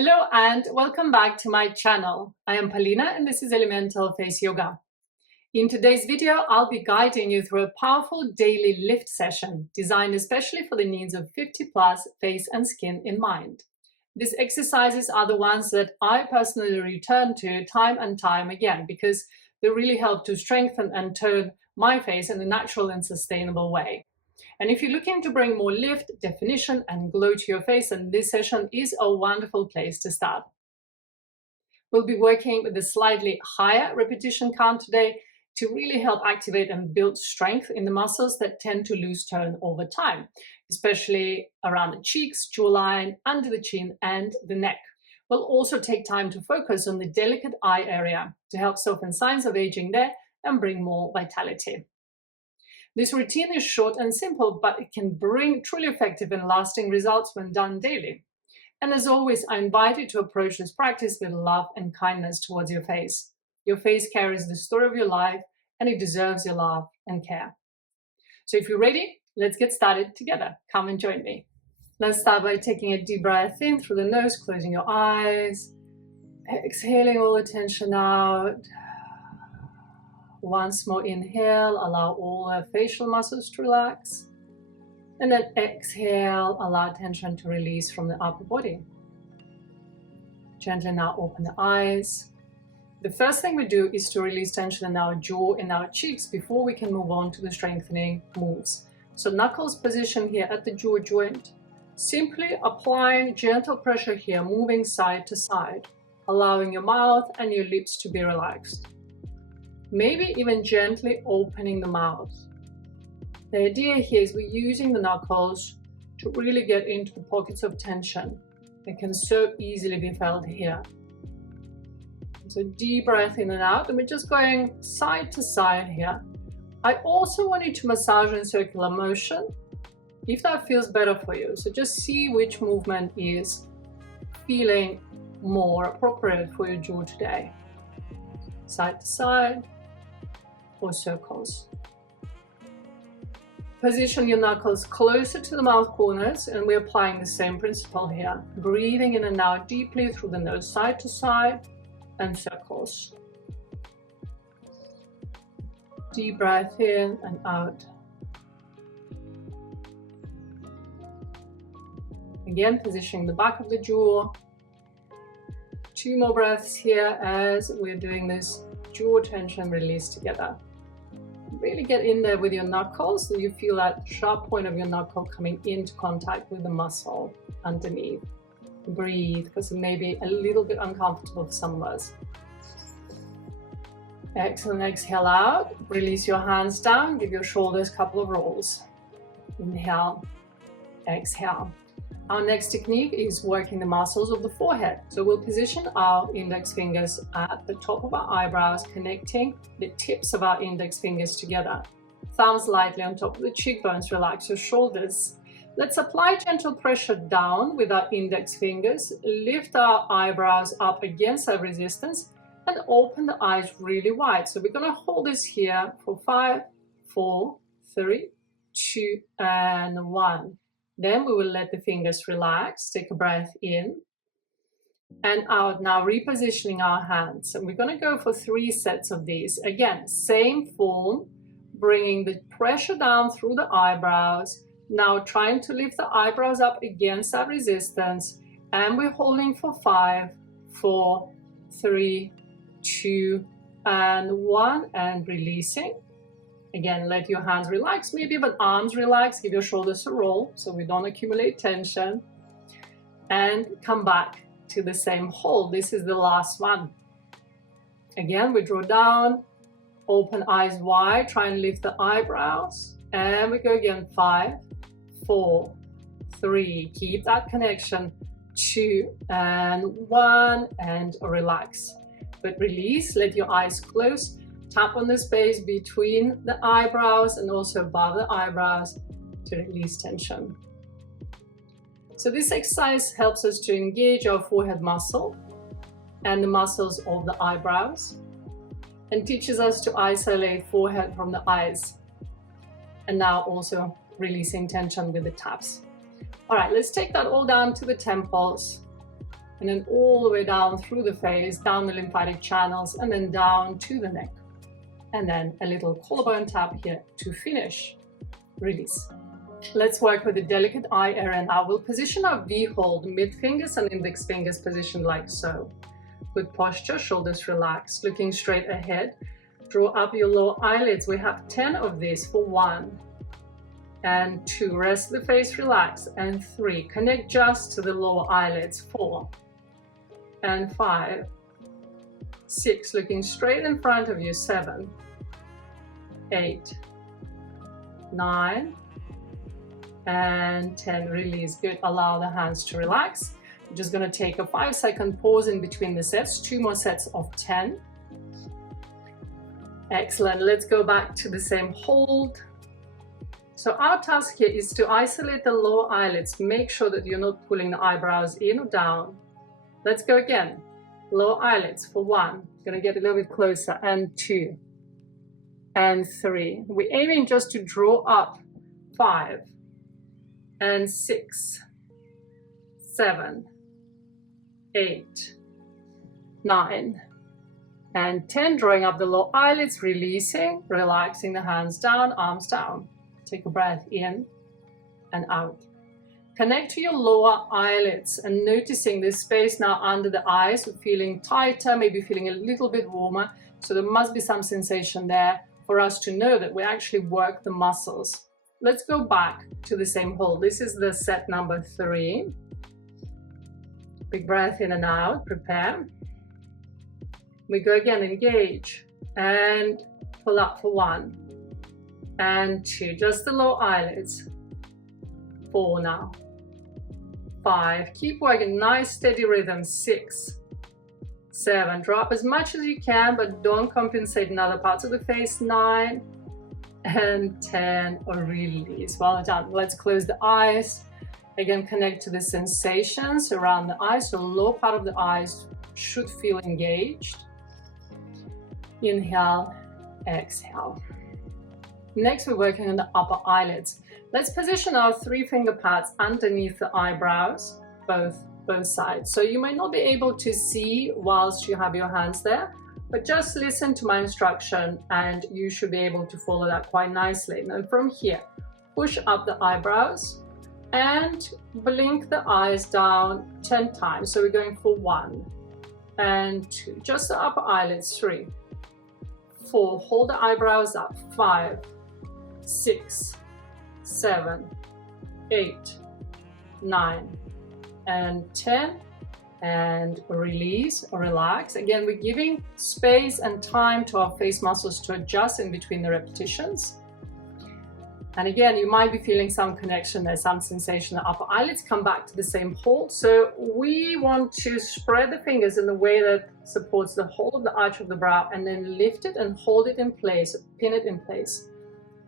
Hello and welcome back to my channel. I am Paulina and this is Elemental Face Yoga. In today's video, I'll be guiding you through a powerful daily lift session designed especially for the needs of 50+ face and skin in mind. These exercises are the ones that I personally return to time and time again because they really help to strengthen and tone my face in a natural and sustainable way. And if you're looking to bring more lift, definition, and glow to your face, then this session is a wonderful place to start. We'll be working with a slightly higher repetition count today to really help activate and build strength in the muscles that tend to lose tone over time, especially around the cheeks, jawline, under the chin, and the neck. We'll also take time to focus on the delicate eye area to help soften signs of aging there and bring more vitality. This routine is short and simple, but it can bring truly effective and lasting results when done daily. And as always, I invite you to approach this practice with love and kindness towards your face. Your face carries the story of your life, and it deserves your love and care. So if you're ready, let's get started together. Come and join me. Let's start by taking a deep breath in through the nose, closing your eyes, exhaling all the tension out. Once more, inhale, allow all the facial muscles to relax. And then exhale, allow tension to release from the upper body. Gently now open the eyes. The first thing we do is to release tension in our jaw and our cheeks before we can move on to the strengthening moves. So knuckles position here at the jaw joint. Simply applying gentle pressure here, moving side to side, allowing your mouth and your lips to be relaxed. Maybe even gently opening the mouth. The idea here is we're using the knuckles to really get into the pockets of tension that can so easily be felt here. So deep breath in and out, and we're just going side to side here. I also want you to massage in circular motion if that feels better for you. So just see which movement is feeling more appropriate for your jaw today. Side to side, or circles. Position your knuckles closer to the mouth corners, and we're applying the same principle here. Breathing in and out deeply through the nose, side to side, and circles. Deep breath in and out. Again, positioning the back of the jaw. 2 more breaths here as we're doing this jaw tension release together. Really get in there with your knuckles so you feel that sharp point of your knuckle coming into contact with the muscle underneath. Breathe, because it may be a little bit uncomfortable for some of us. Excellent. Exhale out. Release your hands down. Give your shoulders a couple of rolls. Inhale. Exhale. Our next technique is working the muscles of the forehead. So we'll position our index fingers at the top of our eyebrows, connecting the tips of our index fingers together. Thumbs lightly on top of the cheekbones, relax your shoulders. Let's apply gentle pressure down with our index fingers, lift our eyebrows up against our resistance, and open the eyes really wide. So we're going to hold this here for 5, 4, 3, 2, and 1. Then we will let the fingers relax, take a breath in and out. Now repositioning our hands. And we're going to go for 3 sets of these. Again, same form, bringing the pressure down through the eyebrows. Now trying to lift the eyebrows up against that resistance. And we're holding for 5, 4, 3, 2, and 1, and releasing. Again, let your hands relax, maybe even arms relax, give your shoulders a roll so we don't accumulate tension. And come back to the same hold. This is the last one. Again, we draw down, open eyes wide, try and lift the eyebrows. And we go again, 5, 4, 3, keep that connection, 2, and 1, and relax. But release, let your eyes close. Tap on the space between the eyebrows and also above the eyebrows to release tension. So this exercise helps us to engage our forehead muscle and the muscles of the eyebrows, and teaches us to isolate forehead from the eyes. And now also releasing tension with the taps. All right, let's take that all down to the temples. and then all the way down through the face, down the lymphatic channels, and then down to the neck. And then a little collarbone tap here to finish. Release. Let's work with the delicate eye area now. We'll position our V hold, mid fingers and index fingers positioned like so. Good posture, shoulders relaxed, looking straight ahead. Draw up your lower eyelids. We have 10 of these for 1 and 2. Rest the face, relax, and 3. Connect just to the lower eyelids. 4 and 5, 6. Looking straight in front of you. 7, 8, 9, and 10. Release. Good. Allow the hands to relax. I'm just going to take a 5-second pause in between the sets. 2 more sets of 10. Excellent. Let's go back to the same hold. So our task here is to isolate the lower eyelids. Make sure that you're not pulling the eyebrows in or down. Let's go again. Lower eyelids for 1. Going to get a little bit closer. And 2 and 3. We're aiming just to draw up. 5 and 6, 7, 8, 9, and 10. Drawing up the lower eyelids, releasing, relaxing the hands down, arms down. Take a breath in and out. Connect to your lower eyelids and noticing this space now under the eyes. We're feeling tighter, maybe feeling a little bit warmer. So there must be some sensation there for us to know that we actually work the muscles. Let's go back to the same hold. This is the set number 3. Big breath in and out, prepare. We go again, engage and pull up for 1 and 2. Just the lower eyelids. 4 now. 5. Keep working, nice steady rhythm. 6, 7. Drop as much as you can, but don't compensate in other parts of the face. 9 and 10. Or release. Well done. Let's close the eyes. Again, connect to the sensations around the eyes. So lower part of the eyes should feel engaged. Inhale, exhale. Next, we're working on the upper eyelids. Let's position our 3-finger pads underneath the eyebrows, both sides. So you may not be able to see whilst you have your hands there, but just listen to my instruction and you should be able to follow that quite nicely. And then from here, push up the eyebrows and blink the eyes down 10 times. So we're going for 1 and 2. Just the upper eyelids. 3, 4. Hold the eyebrows up. 5, 6, 7, 8, 9, and 10. And release or relax. Again, we're giving space and time to our face muscles to adjust in between the repetitions. And again, you might be feeling some connection there, some sensation. The upper eyelids come back to the same hold. So we want to spread the fingers in the way that supports the whole of the arch of the brow and then lift it and hold it in place, pin it in place.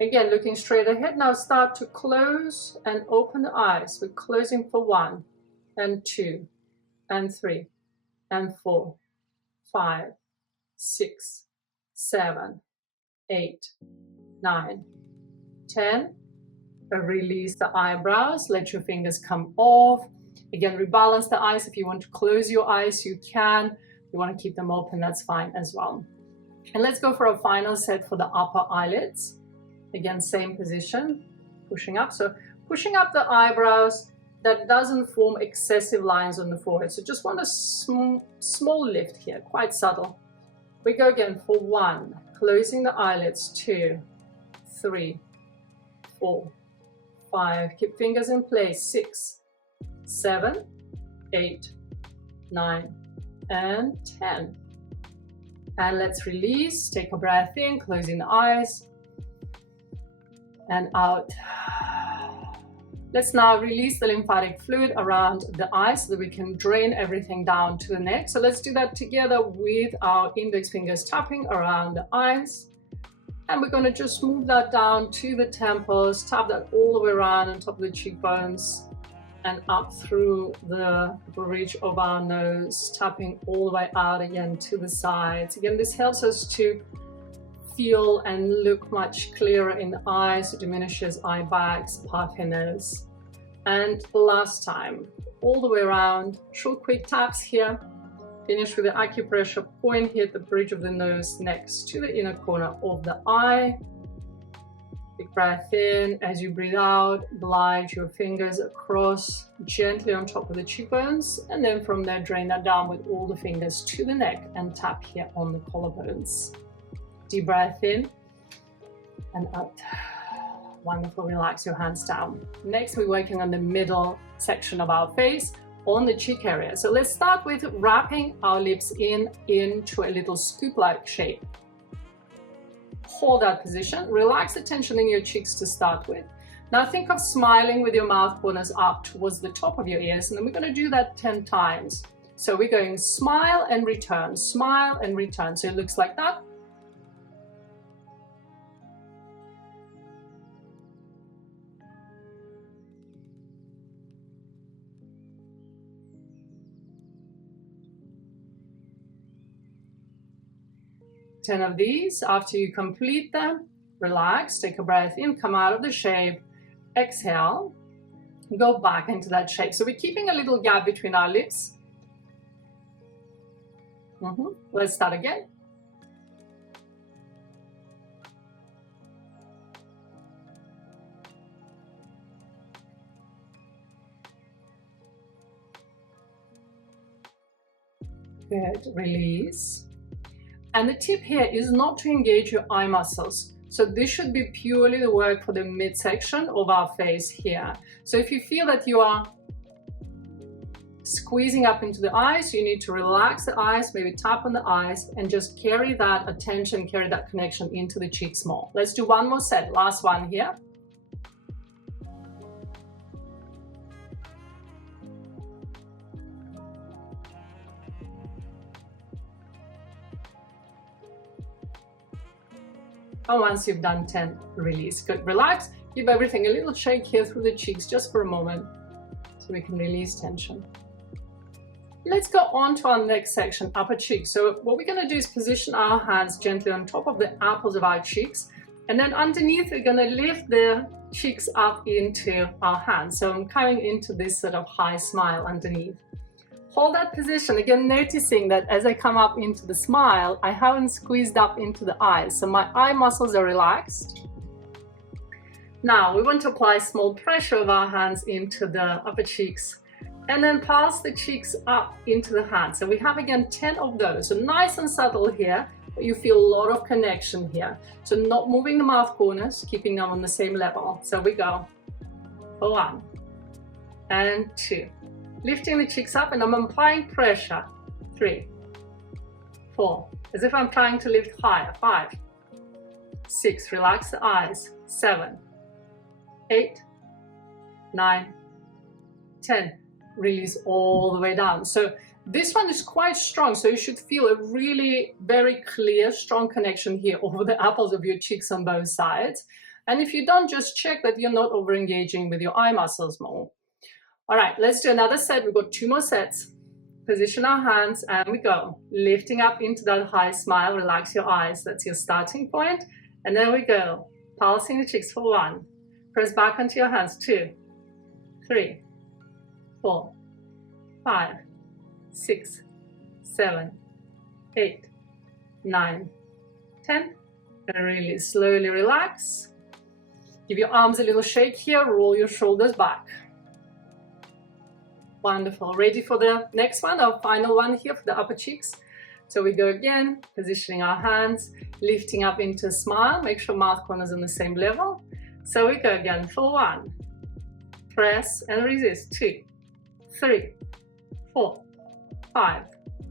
Again, looking straight ahead. Now start to close and open the eyes. We're closing for 1 and 2 and 3 and 4, 5, 6, 7, 8, 9, 10. Release the eyebrows. Let your fingers come off. Again, rebalance the eyes. If you want to close your eyes, you can. If you want to keep them open, that's fine as well. And let's go for a final set for the upper eyelids. Again, same position, pushing up. So pushing up the eyebrows, that doesn't form excessive lines on the forehead. So just want a small lift here, quite subtle. We go again for 1, closing the eyelids. 2, 3, 4, 5. Keep fingers in place. 6, 7, 8, 9, and 10. And let's release. Take a breath in, closing the eyes, and out. Let's now release the lymphatic fluid around the eyes so that we can drain everything down to the neck. So let's do that together with our index fingers tapping around the eyes. And we're going to just move that down to the temples, tap that all the way around on top of the cheekbones and up through the bridge of our nose, tapping all the way out again to the sides. Again, this helps us to feel and look much clearer in the eyes. It diminishes eye bags, puffiness. And last time, all the way around. Short quick taps here. Finish with the acupressure point here at the bridge of the nose next to the inner corner of the eye. Big breath in. As you breathe out, glide your fingers across gently on top of the cheekbones, and then from there drain that down with all the fingers to the neck and tap here on the collarbones. Deep breath in and out. Wonderful, relax your hands down. Next, we're working on the middle section of our face, on the cheek area. So let's start with wrapping our lips into a little scoop-like shape. Hold that position, relax the tension in your cheeks to start with. Now think of smiling with your mouth corners up towards the top of your ears, and then we're going to do that 10 times. So we're going smile and return, smile and return. So it looks like that. Ten of these. After you complete them, relax, take a breath in, come out of the shape, exhale, go back into that shape. So we're keeping a little gap between our lips. Let's start again. Good, release. And the tip here is not to engage your eye muscles. So this should be purely the work for the midsection of our face here. So if you feel that you are squeezing up into the eyes, you need to relax the eyes, maybe tap on the eyes, and just carry that attention, carry that connection into the cheeks more. Let's do one more set, last one here. And once you've done 10, release. Good, relax. Give everything a little shake here through the cheeks just for a moment so we can release tension. Let's go on to our next section, upper cheeks. So what we're going to do is position our hands gently on top of the apples of our cheeks, and then underneath we're going to lift the cheeks up into our hands. So I'm coming into this sort of high smile underneath. Hold that position, again noticing that as I come up into the smile, I haven't squeezed up into the eyes, so my eye muscles are relaxed. Now we want to apply small pressure of our hands into the upper cheeks, and then pulse the cheeks up into the hands. So we have again 10 of those, so nice and subtle here, but you feel a lot of connection here. So not moving the mouth corners, keeping them on the same level. So we go for 1 and 2. Lifting the cheeks up, and I'm applying pressure. 3, 4, as if I'm trying to lift higher. 5, 6, relax the eyes. 7, 8, 9, 10. Release all the way down. So this one is quite strong, so you should feel a really very clear, strong connection here over the apples of your cheeks on both sides. And if you don't, just check that you're not over engaging with your eye muscles more. All right, let's do another set. We've got 2 more sets. Position our hands and we go. Lifting up into that high smile, relax your eyes. That's your starting point. And then we go. Pulsing the cheeks for 1. Press back onto your hands. 2, 3, 4, 5, 6, 7, 8, 9, 10. And really slowly relax. Give your arms a little shake here. Roll your shoulders back. Wonderful. Ready for the next one, our final one here for the upper cheeks. So we go again, positioning our hands, lifting up into a smile. Make sure mouth corners on the same level. So we go again for 1. Press and resist. 2, 3, 4, 5,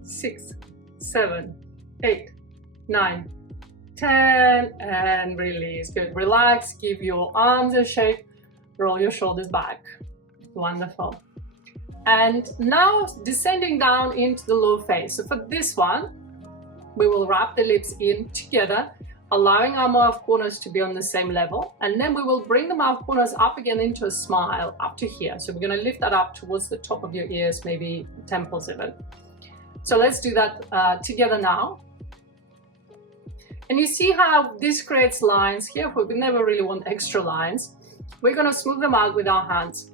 6, 7, 8, 9, 10. And release. Good. Relax. Give your arms a shake. Roll your shoulders back. Wonderful. And now descending down into the low face. So for this one, we will wrap the lips in together, allowing our mouth corners to be on the same level. And then we will bring the mouth corners up again into a smile up to here. So we're going to lift that up towards the top of your ears, maybe temples even. So let's do that together now. And you see how this creates lines here. We never really want extra lines. We're going to smooth them out with our hands.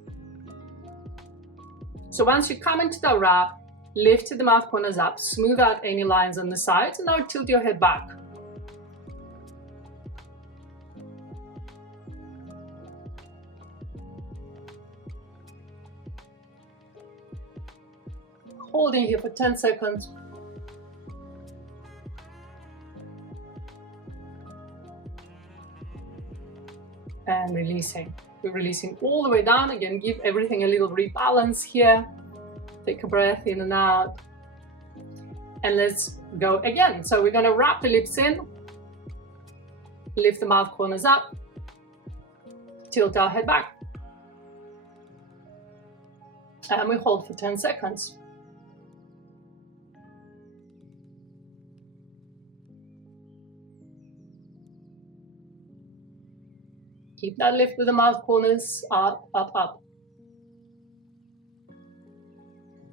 So once you come into the wrap, lift the mouth corners up, smooth out any lines on the sides, and now tilt your head back. Holding here for 10 seconds. And releasing. We're releasing all the way down. Again, give everything a little rebalance here. Take a breath in and out. And let's go again. So we're going to wrap the lips in, lift the mouth corners up, tilt our head back. And we hold for 10 seconds. Keep that lift with the mouth corners up, up, up.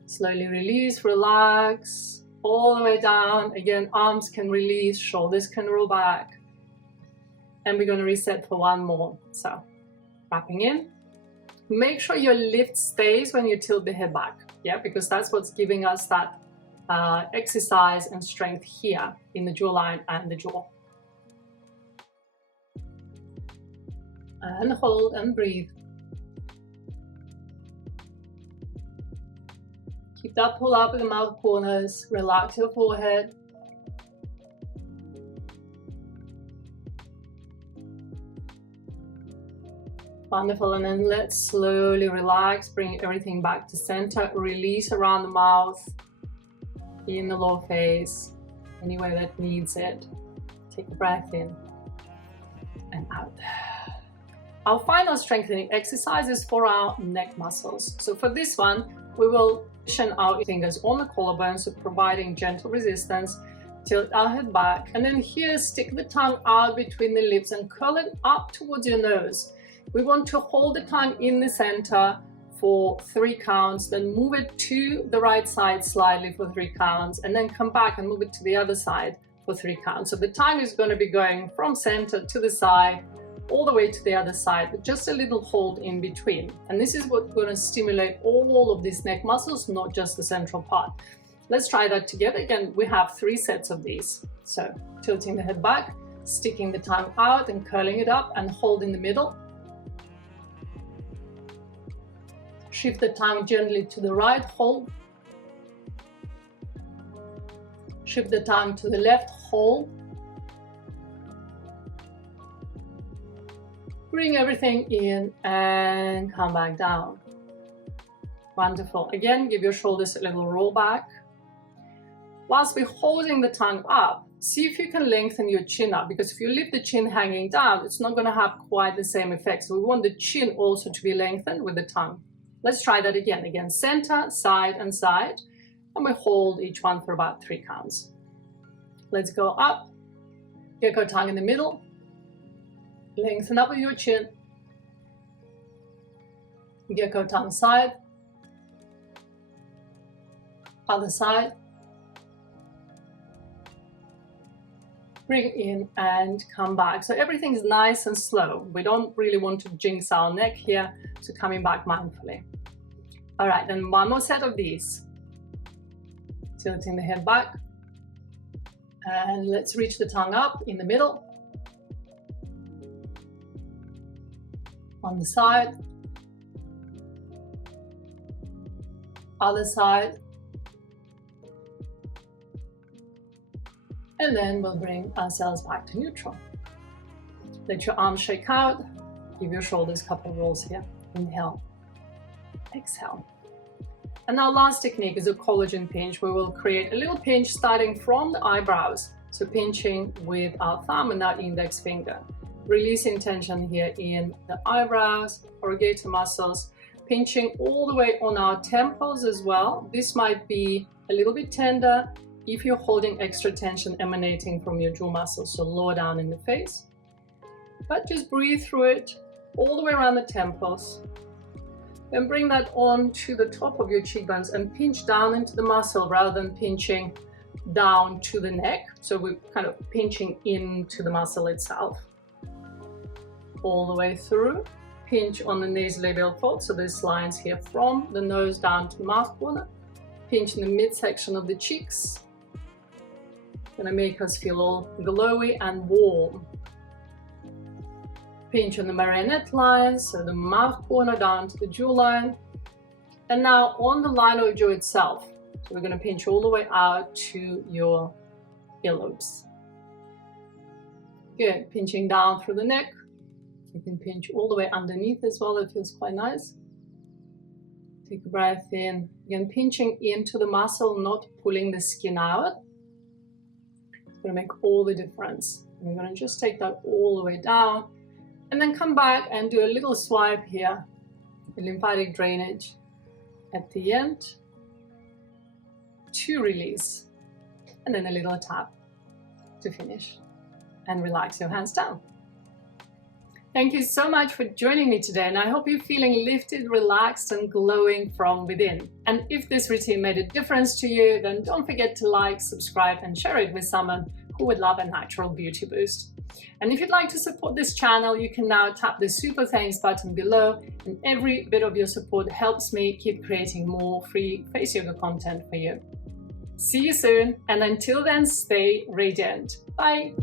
Slowly release, relax, all the way down. Again, arms can release, shoulders can roll back. And we're going to reset for one more. So, wrapping in. Make sure your lift stays when you tilt the head back. Yeah, because that's what's giving us that exercise and strength here in the jawline and the jaw. And hold and breathe. Keep that pull up in the mouth corners. Relax your forehead. Wonderful. And then let's slowly relax. Bring everything back to center. Release around the mouth, in the lower face, anywhere that needs it. Take a breath in and out. Our final strengthening exercise is for our neck muscles. So for this one, we will position our fingers on the collarbone, so providing gentle resistance. Tilt our head back, and then here stick the tongue out between the lips and curl it up towards your nose. We want to hold the tongue in the center for 3 counts, then move it to the right side slightly for 3 counts, and then come back and move it to the other side for 3 counts. So the tongue is going to be going from center to the side, all the way to the other side, but just a little hold in between. And this is what's going to stimulate all of these neck muscles, not just the central part. Let's try that together. Again, we have 3 sets of these. So tilting the head back, sticking the tongue out and curling it up, and hold in the middle. Shift the tongue gently to the right, hold. Shift the tongue to the left, hold. Bring everything in and come back down. Wonderful. Again, give your shoulders a little roll back. Whilst we're holding the tongue up, see if you can lengthen your chin up, because if you leave the chin hanging down, it's not going to have quite the same effect. So we want the chin also to be lengthened with the tongue. Let's try that again. Again, center, side, and side. And we hold each one for about 3 counts. Let's go up. Gecko tongue in the middle. Lengthen up with your chin. Gecko tongue side. Other side. Bring in and come back. So everything is nice and slow. We don't really want to jinx our neck here, so coming back mindfully. All right, then one more set of these. Tilting the head back. And let's reach the tongue up in the middle. On the side. Other side. And then we'll bring ourselves back to neutral. Let your arms shake out. Give your shoulders a couple of rolls here. Inhale. Exhale. And our last technique is a collagen pinch. We will create a little pinch starting from the eyebrows. So pinching with our thumb and our index finger. Releasing tension here in the eyebrows, corrugator muscles. Pinching all the way on our temples as well. This might be a little bit tender if you're holding extra tension emanating from your jaw muscles, so lower down in the face. But just breathe through it all the way around the temples. Then bring that on to the top of your cheekbones and pinch down into the muscle rather than pinching down to the neck. So we're kind of pinching into the muscle itself. All the way through, Pinch on the nasolabial fold, so these lines here from the nose down to the mouth corner. Pinch in the midsection of the cheeks. Gonna make us feel all glowy and warm. Pinch on the marionette lines, so the mouth corner down to the jawline. And now on the line of jaw itself, so we're gonna pinch all the way out to your earlobes. Good, pinching down through the neck. You can pinch all the way underneath as well, it feels quite nice. Take a breath in. Again, pinching into the muscle, not pulling the skin out. It's gonna make all the difference. And we're gonna just take that all the way down and then come back and do a little swipe here, the lymphatic drainage at the end to release, and then a little tap to finish, and relax your hands down. Thank you so much for joining me today, and I hope you're feeling lifted, relaxed, and glowing from within. And if this routine made a difference to you, then don't forget to like, subscribe, and share it with someone who would love a natural beauty boost. And if you'd like to support this channel, you can now tap the super thanks button below, and every bit of your support helps me keep creating more free face yoga content for you. See you soon, and until then, stay radiant. Bye.